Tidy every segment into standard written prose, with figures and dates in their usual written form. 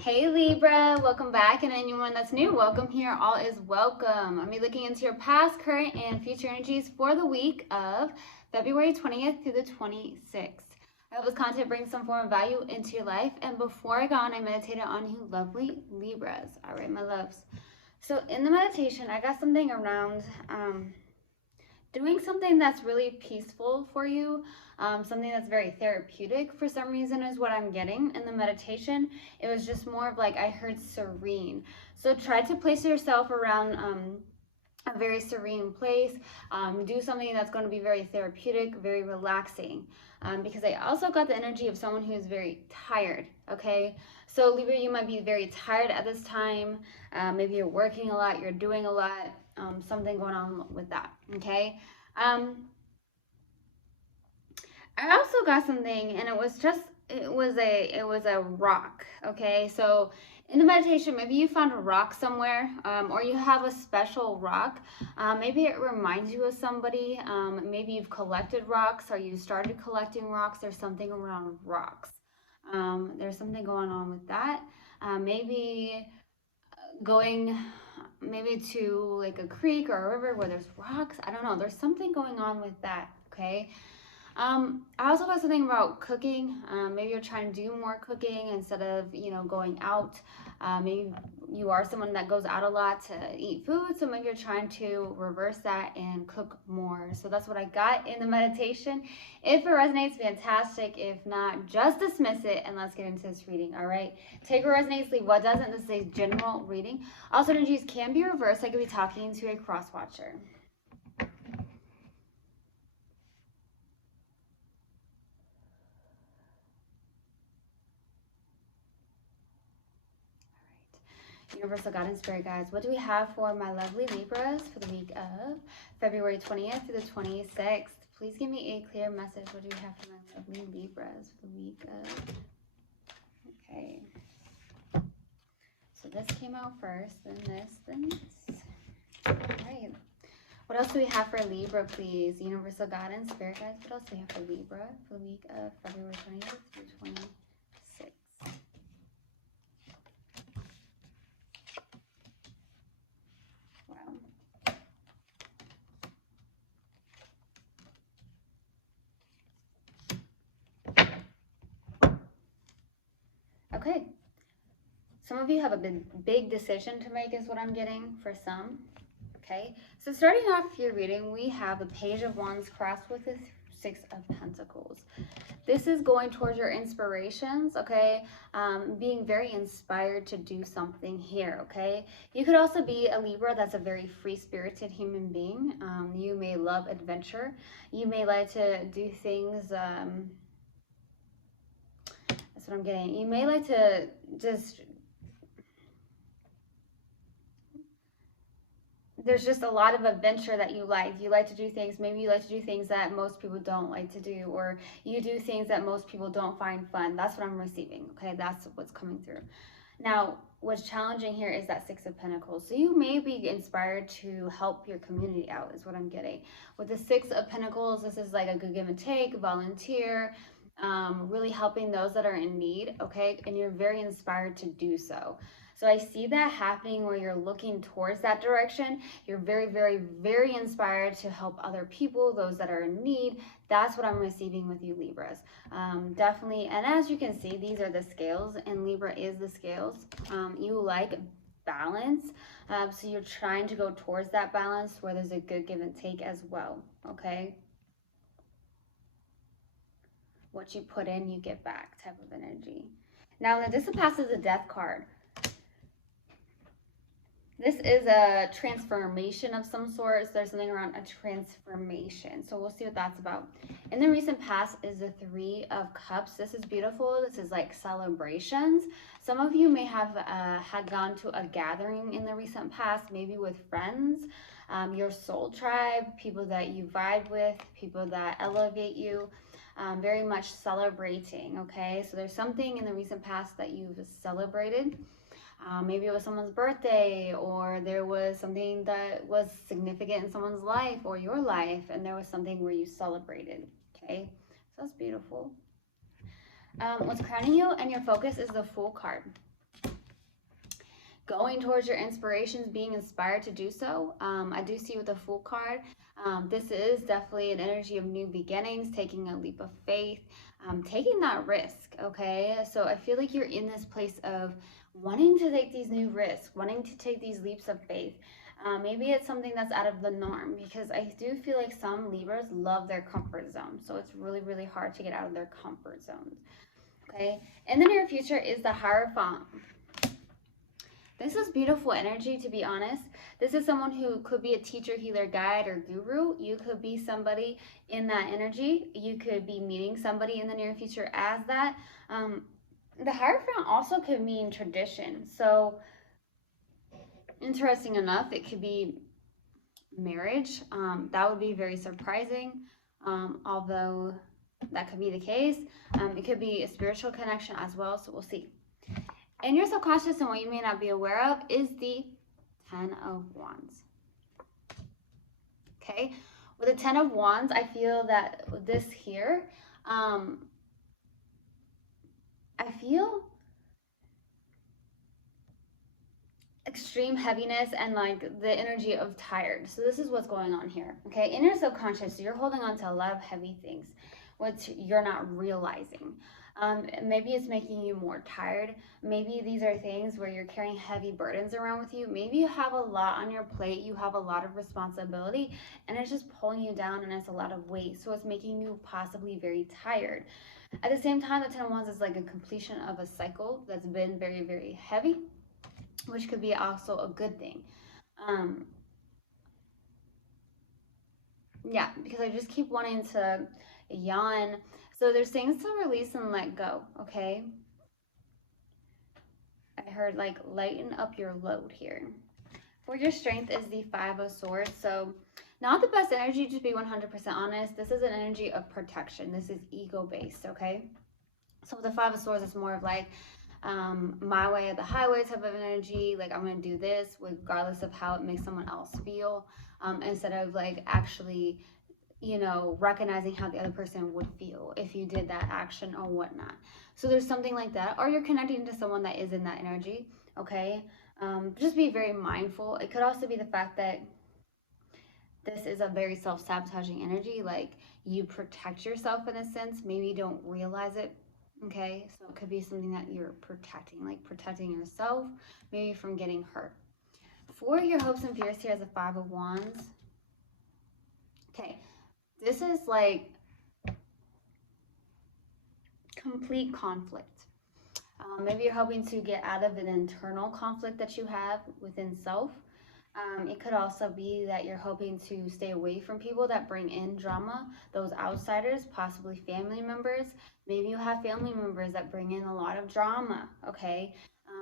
Hey Libra, welcome back, and anyone that's new, welcome here. All is welcome. I'll be looking into your past, current, and future energies for the week of February 20th through the 26th. I hope this content brings some form of value into your life. And before I go on, I meditated on you lovely Libras. All right, my loves. So in the meditation, I got something around doing something that's really peaceful for you, something that's very therapeutic for some reason is what I'm getting in the meditation. It was just more of like I heard serene. So try to place yourself around a very serene place. Do something that's going to be very therapeutic, very relaxing. Because I also got the energy of someone who is very tired. Okay, so Libra, you might be very tired at this time. Maybe you're working a lot, you're doing a lot. Something going on with that. Okay. I also got something, and it was a rock. Okay, so in the meditation, maybe you found a rock somewhere, or you have a special rock. Maybe it reminds you of somebody. Maybe you've collected rocks, or you started collecting rocks. There's something around rocks. There's something going on with that. Maybe going maybe to like a creek or a river where there's rocks. I don't know. There's something going on with that. Okay. I also got something about cooking. Maybe you're trying to do more cooking instead of, going out. Maybe you are someone that goes out a lot to eat food, so maybe you're trying to reverse that and cook more. So that's what I got in the meditation. If it resonates, fantastic. If not, just dismiss it and let's get into this reading, all right? Take what resonates, leave what doesn't. This is a general reading. Also, energies can be reversed. I could be talking to a cross watcher. Universal God and Spirit Guides, what do we have for my lovely Libras for the week of February 20th through the 26th? Please give me a clear message. What do we have for my lovely Libras for the week of? Okay. So this came out first, then this, then this. All right. What else do we have for Libra, please? Universal God and Spirit Guides, what else do we have for Libra for the week of February 20th through 26th? Okay, some of you have a big decision to make is what I'm getting for some. Okay, so starting off your reading, we have the Page of Wands crossed with the Six of Pentacles. This is going towards your inspirations, okay? Being very inspired to do something here, okay? You could also be a Libra that's a very free-spirited human being. You may love adventure. You may like to do things... that's what I'm getting. You may like to just... There's just a lot of adventure that you like. You like to do things, maybe you like to do things that most people don't like to do, or you do things that most people don't find fun. That's what I'm receiving, okay? That's what's coming through. Now, what's challenging here is that Six of Pentacles. So you may be inspired to help your community out is what I'm getting. With the Six of Pentacles, this is like a good give and take, volunteer, really helping those that are in need, okay? And you're very inspired to do so. So I see that happening where you're looking towards that direction. You're very, very, very inspired to help other people, those that are in need. That's what I'm receiving with you, Libras. Definitely. And as you can see, these are the scales, and Libra is the scales. You like balance. So you're trying to go towards that balance where there's a good give and take as well, okay? What you put in, you get back type of energy. Now, the Discipass is a death card. This is a transformation of some sort. So there's something around a transformation. So we'll see what that's about. In the recent past is the Three of Cups. This is beautiful. This is like celebrations. Some of you may have had gone to a gathering in the recent past, maybe with friends, your soul tribe, people that you vibe with, people that elevate you. Very much celebrating, okay? So there's something in the recent past that you've celebrated. Maybe it was someone's birthday, or there was something that was significant in someone's life or your life, and there was something where you celebrated, okay? So that's beautiful. What's crowning you and your focus is the Fool card. going towards your inspirations, being inspired to do so. I do see with the Fool card, this is definitely an energy of new beginnings, taking a leap of faith, taking that risk, okay? So I feel like you're in this place of wanting to take these new risks, wanting to take these leaps of faith. Maybe it's something that's out of the norm, because I do feel like some Libras love their comfort zone. So it's really, really hard to get out of their comfort zones, okay? In the near future is the Hierophant. This is beautiful energy, to be honest. This is someone who could be a teacher, healer, guide, or guru. You could be somebody in that energy. You could be meeting somebody in the near future as that. The Hierophant also could mean tradition. So, interesting enough, it could be marriage. That would be very surprising, although that could be the case. It could be a spiritual connection as well, so we'll see. And your subconscious, and what you may not be aware of, is the 10 of Wands. Okay, with the 10 of Wands, I feel that this here, I feel extreme heaviness and like the energy of tired. So this is what's going on here. Okay, in your subconscious, you're holding on to a lot of heavy things, which you're not realizing. Maybe it's making you more tired. Maybe these are things where you're carrying heavy burdens around with you. Maybe you have a lot on your plate. You have a lot of responsibility, and it's just pulling you down, and it's a lot of weight. So it's making you possibly very tired. At the same time, the 10 of Wands is like a completion of a cycle that's been very, very heavy, which could be also a good thing. Yeah, because I just keep wanting to yawn. So there's things to release and let go, okay? I heard like lighten up your load here. For your strength is the 5 of Swords. So not the best energy, to be 100% honest. This is an energy of protection. This is ego-based, okay? So with the 5 of Swords, it's more of like my way or the highway type of energy. Like, I'm going to do this regardless of how it makes someone else feel, instead of like actually, you know, recognizing how the other person would feel if you did that action or whatnot. So there's something like that, or you're connecting to someone that is in that energy, okay? Just be very mindful. It could also be the fact that this is a very self-sabotaging energy. Like, you protect yourself in a sense, maybe you don't realize it, okay? So it could be something that you're protecting, like protecting yourself, maybe from getting hurt. For your hopes and fears here is a 5 of Wands. Okay, this is like complete conflict. Maybe you're hoping to get out of an internal conflict that you have within self. It could also be that you're hoping to stay away from people that bring in drama, those outsiders, possibly family members. Maybe you have family members that bring in a lot of drama, okay?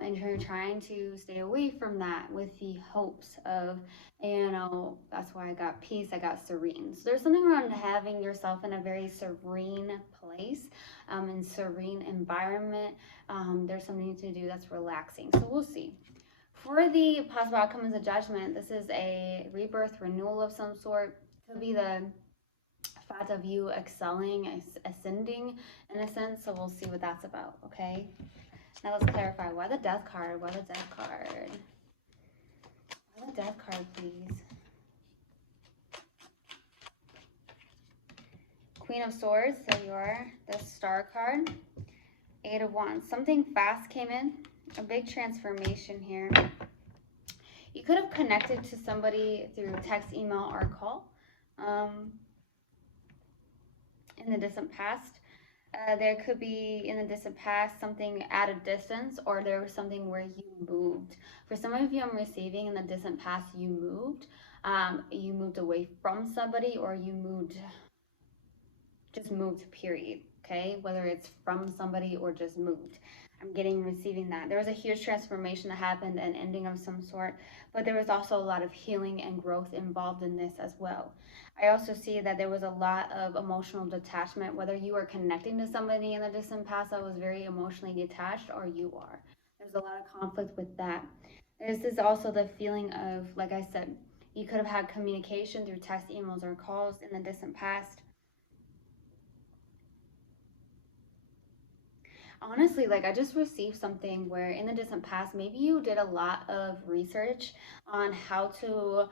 And you're trying to stay away from that with the hopes of, you know, that's why I got peace, I got serene. So there's something around having yourself in a very serene place, and serene environment. There's something to do that's relaxing. So we'll see. For the possible outcome as a judgment, this is a rebirth, renewal of some sort. Could be the fact of you excelling, ascending in a sense. So we'll see what that's about, okay? Now let's clarify. Why the Death card? Why the Death card? Why the Death card, please? Queen of Swords, there you are. The Star card. 8 of Wands. Something fast came in. A big transformation here. You could have connected to somebody through text, email, or call in the distant past. There could be in the distant past something at a distance, or there was something where you moved. For some of you, I'm receiving in the distant past, you moved. You moved away from somebody, or you moved, just moved, period. Okay, whether it's from somebody or just moved. I'm receiving that. There was a huge transformation that happened, an ending of some sort, but there was also a lot of healing and growth involved in this as well. I also see that there was a lot of emotional detachment, whether you are connecting to somebody in the distant past that was very emotionally detached, or you are. There's a lot of conflict with that. This is also the feeling of, like I said, you could have had communication through text, emails, or calls in the distant past. Honestly, like I just received something where in the distant past, maybe you did a lot of research on how to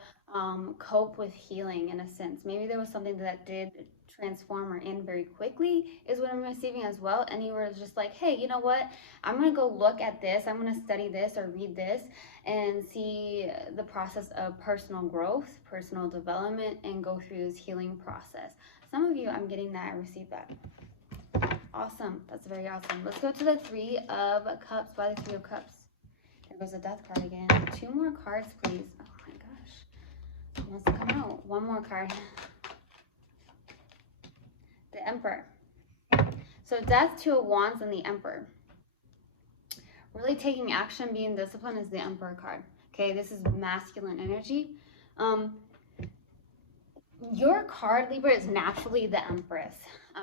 cope with healing in a sense. Maybe there was something that did transform or end very quickly, is what I'm receiving as well. And you were just like, hey, you know what? I'm going to go look at this. I'm going to study this or read this and see the process of personal growth, personal development, and go through this healing process. Some of you, I'm getting that. I received that. Awesome. That's very awesome. Let's go to the Three of Cups by the Three of Cups. There goes the Death card again. Two more cards, please. Oh my gosh. It wants to come out. One more card. The Emperor. So Death, Two of Wands, and the Emperor. Really taking action, being disciplined is the Emperor card. Okay, this is masculine energy. Your card, Libra, is naturally the Empress,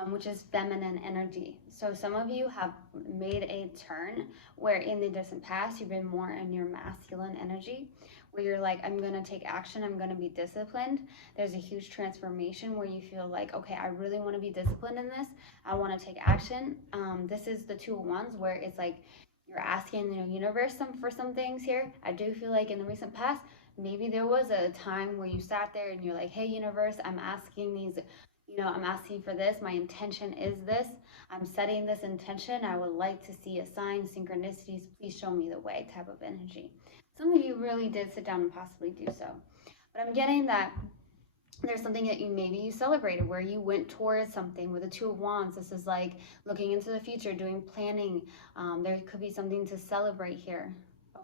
which is feminine energy. So some of you have made a turn where in the distant past, you've been more in your masculine energy, where you're like, I'm going to take action. I'm going to be disciplined. There's a huge transformation where you feel like, okay, I really want to be disciplined in this. I want to take action. This is the Two of Wands where it's like you're asking the universe for some things here. I do feel like in the recent past, maybe there was a time where you sat there and you're like, hey, universe, I'm asking these, I'm asking for this. My intention is this. I'm setting this intention. I would like to see a sign, synchronicities. Please show me the way type of energy. Some of you really did sit down and possibly do so. But I'm getting that there's something that you celebrated where you went towards something with the Two of Wands. This is like looking into the future, doing planning. There could be something to celebrate here.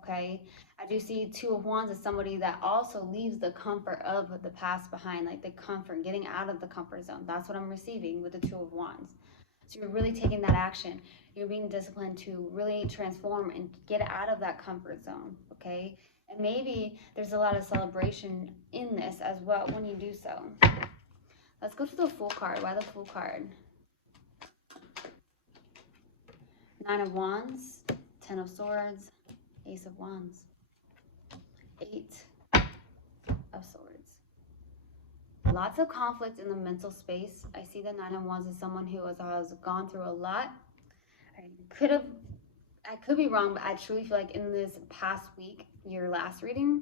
Okay, I do see Two of Wands as somebody that also leaves the comfort of the past behind, like the comfort, getting out of the comfort zone. That's what I'm receiving with the Two of Wands. So you're really taking that action. You're being disciplined to really transform and get out of that comfort zone. Okay, and maybe there's a lot of celebration in this as well when you do so. Let's go to the Fool card. Why the Fool card? Nine of Wands, Ten of Swords, Ace of Wands, Eight of Swords. Lots of conflict in the mental space. I see the Nine of Wands as someone who has gone through a lot. I could be wrong, but I truly feel like in this past week, your last reading,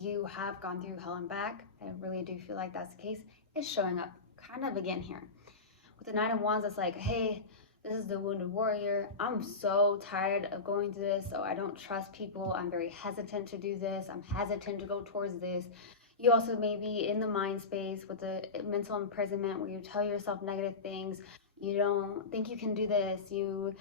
you have gone through hell and back. I really do feel like that's the case. It's showing up kind of again here. With the Nine of Wands, it's like, hey, this is the wounded warrior. I'm so tired of going through this, so I don't trust people. I'm very hesitant to do this. I'm hesitant to go towards this. You also may be in the mind space with the mental imprisonment where you tell yourself negative things. You don't think you can do this. You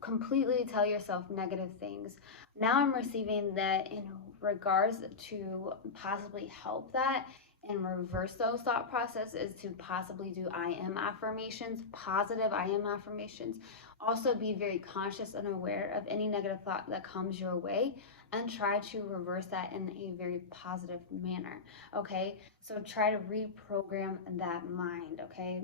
completely tell yourself negative things. Now I'm receiving that in regards to possibly help that and reverse those thought processes to possibly do I am affirmations, positive I am affirmations. Also be very conscious and aware of any negative thought that comes your way and try to reverse that in a very positive manner. Okay, so try to reprogram that mind. Okay,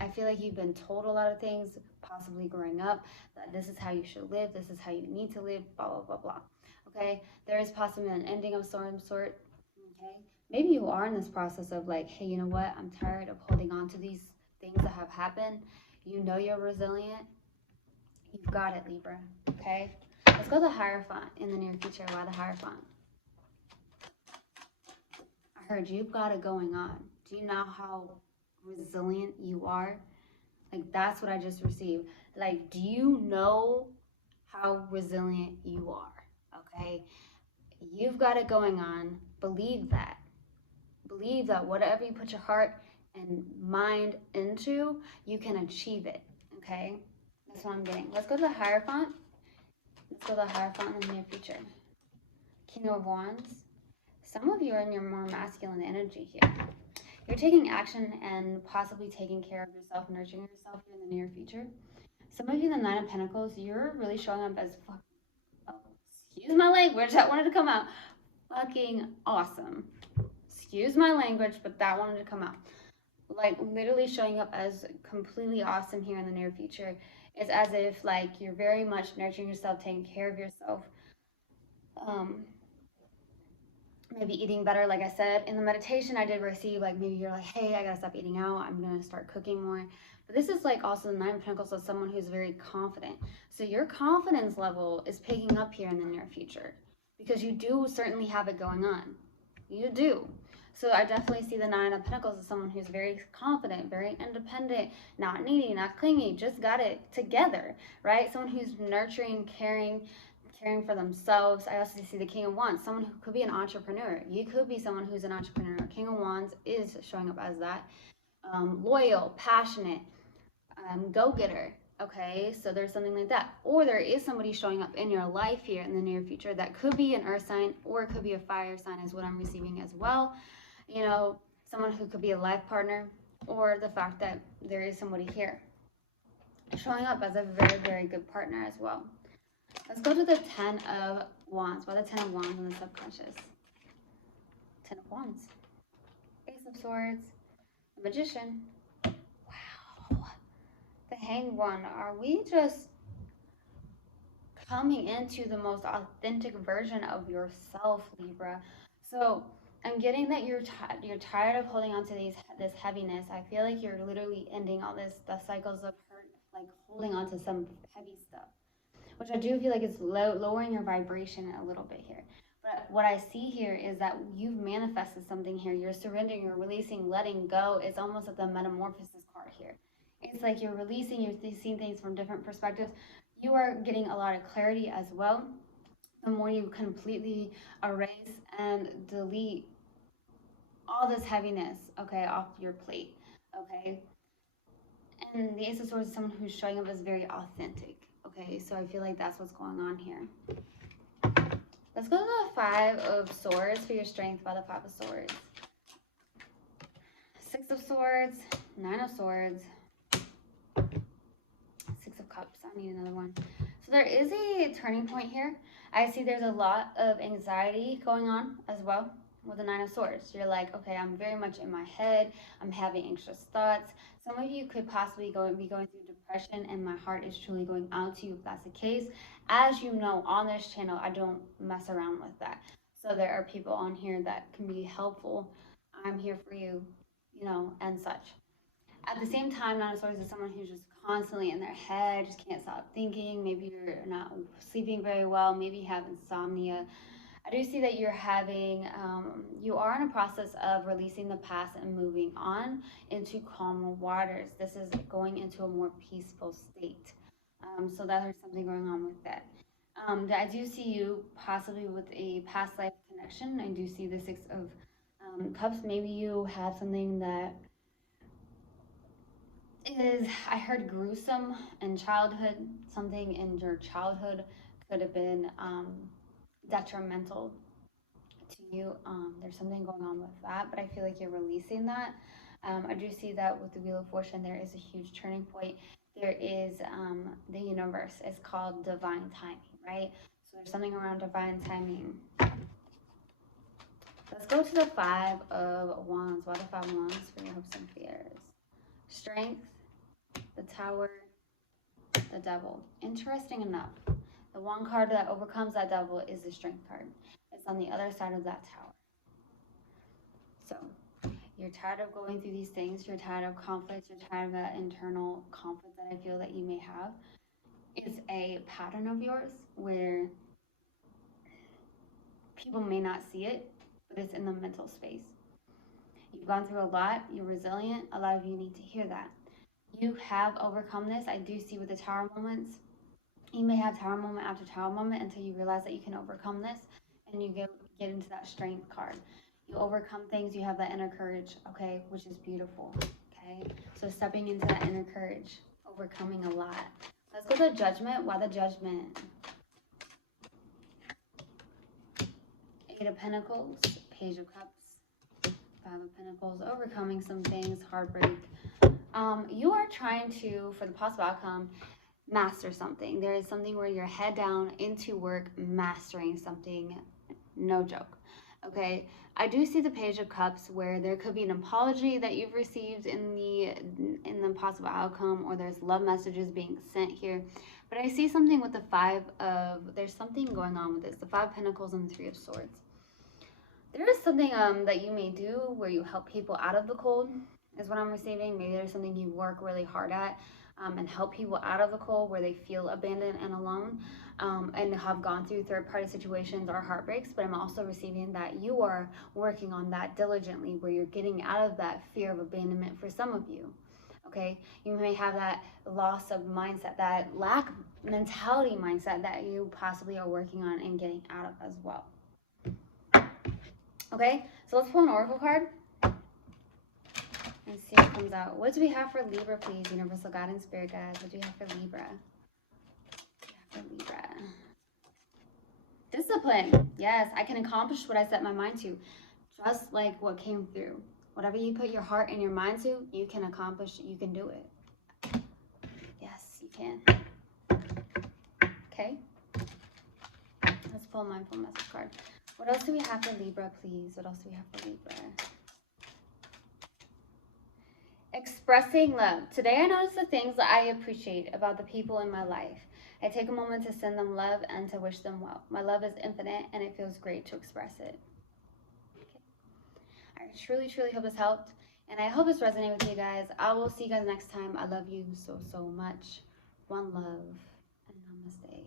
I feel like you've been told a lot of things, possibly growing up, that this is how you should live, this is how you need to live, blah, blah, blah, blah. Okay, there is possibly an ending of some sort. Okay, maybe you are in this process of like, hey, you know what? I'm tired of holding on to these things that have happened. You know you're resilient. You've got it, Libra. Okay, let's go to the Hierophant in the near future. Why the Hierophant? I heard you've got it going on. Do you know how resilient you are? Like, that's what I just received. Like, do you know how resilient you are? Okay, you've got it going on. Believe that. Believe that whatever you put your heart and mind into, you can achieve it. Okay, that's what I'm getting. Let's go to the Hierophant. Let's go to the Hierophant in the near future. King of Wands. Some of you are in your more masculine energy here. You're taking action and possibly taking care of yourself, nurturing yourself here in the near future. Some of you, the Nine of Pentacles, you're really showing up as excuse my language, that wanted to come out, fucking awesome. Excuse my language, but that wanted to come out. Like, literally showing up as completely awesome here in the near future. It's as if, like, you're very much nurturing yourself, taking care of yourself. Maybe eating better, like I said. In the meditation, I did receive, like, maybe you're like, hey, I gotta stop eating out. I'm gonna start cooking more. But this is like also the Nine of Pentacles of someone who's very confident. So your confidence level is picking up here in the near future because you do certainly have it going on. You do. So I definitely see the Nine of Pentacles as someone who's very confident, very independent, not needy, not clingy, just got it together, right? Someone who's nurturing, caring for themselves. I also see the King of Wands, someone who could be an entrepreneur. You could be someone who's an entrepreneur. King of Wands is showing up as that. Loyal, passionate, go-getter. Okay, so there's something like that. Or there is somebody showing up in your life here in the near future that could be an earth sign or it could be a fire sign is what I'm receiving as well. You know, someone who could be a life partner, or the fact that there is somebody here showing up as a very, very good partner as well. Let's go to the Ten of Wands. Why the Ten of Wands in the subconscious? Ten of Wands. Ace of Swords. The Magician. Wow. The Hanged One. Are we just coming into the most authentic version of yourself, Libra? So I'm getting that you're tired of holding on to this heaviness. I feel like you're literally ending all the cycles of hurt, like holding on to some heavy stuff, which I do feel like is lowering your vibration a little bit here. But what I see here is that you've manifested something here. You're surrendering, you're releasing, letting go. It's almost like the metamorphosis card here. It's like you're releasing, you're seeing things from different perspectives. You are getting a lot of clarity as well. The more you completely erase and delete all this heaviness, okay, off your plate, okay? And the Ace of Swords is someone who's showing up as very authentic, okay? So I feel like that's what's going on here. Let's go to the Five of Swords for your strength by the Five of Swords. Six of Swords, Nine of Swords, Six of Cups. I need another one. So there is a turning point here. I see there's a lot of anxiety going on as well with the Nine of Swords. You're like, okay, I'm very much in my head. I'm having anxious thoughts. Some of you could possibly be going through depression, and my heart is truly going out to you if that's the case. As you know, on this channel, I don't mess around with that. So there are people on here that can be helpful. I'm here for you, you know, and such. At the same time, Nine of Swords is someone who's just constantly in their head, just can't stop thinking. Maybe you're not sleeping very well. Maybe you have insomnia. I do see that you're having, you are in a process of releasing the past and moving on into calmer waters. This is going into a more peaceful state. So that there's something going on with that. I do see you possibly with a past life connection. I do see the Six of Cups. Maybe you have something that is, I heard gruesome in childhood. Something in your childhood could have been detrimental to you. There's something going on with that, but I feel like you're releasing that. I do see that with the Wheel of Fortune, there is a huge turning point. There is the universe. It's called divine timing, right? So there's something around divine timing. Let's go to the Five of Wands. Why the Five of Wands for your hopes and fears? Strength, the Tower, the Devil. Interesting enough, the one card that overcomes that Devil is the Strength card. It's on the other side of that Tower. So you're tired of going through these things. You're tired of conflict. You're tired of that internal conflict that I feel that you may have. It's a pattern of yours where people may not see it, but it's in the mental space. You've gone through a lot. You're resilient. A lot of you need to hear that. You have overcome this. I do see with the Tower moments. You may have Tower moment after Tower moment until you realize that you can overcome this, and you get into that Strength card. You overcome things. You have that inner courage, okay, which is beautiful, okay? So stepping into that inner courage, overcoming a lot. Let's go to Judgment. Why the Judgment? Eight of Pentacles, Page of Cups, Five of Pentacles, overcoming some things, heartbreak. You are trying to, for the possible outcome, master something. There is something where you're head down into work, mastering something. No joke. Okay, I do see the Page of Cups where there could be an apology that you've received in the possible outcome, or there's love messages being sent here. But I see something with the there's something going on with this, the Five of Pentacles and the Three of Swords. There is something that you may do where you help people out of the cold. is what I'm receiving. Maybe there's something you work really hard at, and help people out of the cold where they feel abandoned and alone, and have gone through third party situations or heartbreaks. But I'm also receiving that you are working on that diligently, where you're getting out of that fear of abandonment for some of you. Okay, you may have that loss of mindset, that lack mentality mindset that you possibly are working on and getting out of as well. Okay, so let's pull an oracle card and see what comes out. What do we have for Libra, please? Universal God and Spirit guides. What do we have for Libra? For Libra. Discipline. Yes, I can accomplish what I set my mind to. Just like what came through. Whatever you put your heart and your mind to, you can accomplish, you can do it. Yes, you can. Okay. Let's pull a mindful message card. What else do we have for Libra, please? What else do we have for Libra? Expressing love. Today I notice the things that I appreciate about the people in my life. I take a moment to send them love and to wish them well. My love is infinite and it feels great to express it. Okay. I truly, truly hope this helped. And I hope this resonated with you guys. I will see you guys next time. I love you so, so much. One love and namaste.